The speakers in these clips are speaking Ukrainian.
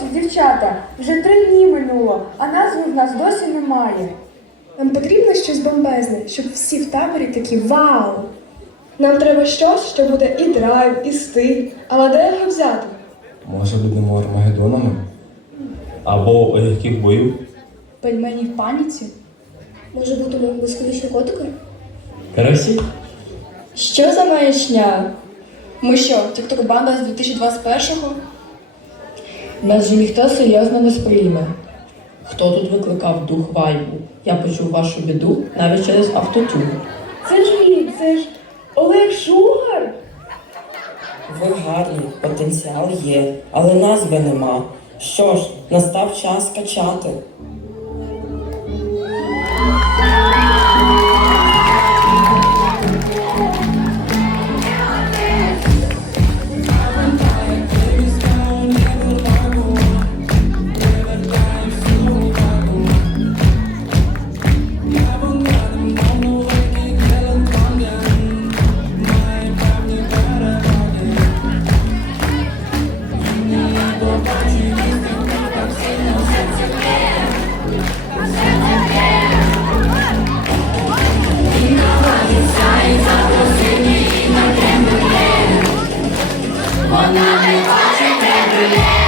Хлопці, дівчата, вже три дні минуло, а назви в нас досі немає. Нам потрібно щось бомбезне, щоб всі в таборі такі вау. Нам треба щось, що буде і драйв, і стиль. Але де його взяти? Може будемо армагеддонами? Або легких боїв? Пельмені в паніці? Може будемо блискавичні котики? Карасі? Що за маячня? Ми що, тікток банда з 2021-го? Нас же ніхто серйозно не сприйме. Хто тут викликав дух вайбу? Я почув вашу біду навіть через автотюн. Це ж він, це ж Олег Шугар. Ви гарні, потенціал є, але назви нема. Що ж, настав час качати. Вона не хоче тебе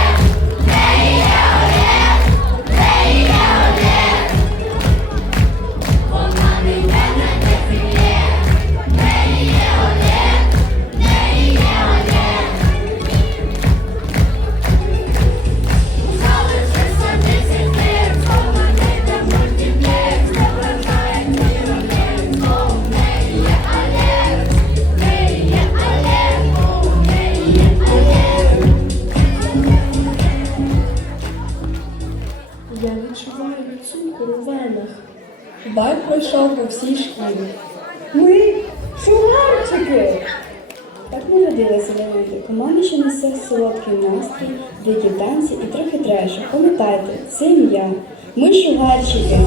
Я відчуваю цукор у венах. Дай пройшов по всій школі. Ми шугарчики. Так народилися на люди. Команда, ще несе солодкий настрій, дикі танці і трохи трешу. Пам'ятайте, це ім'я. Ми шугарчики.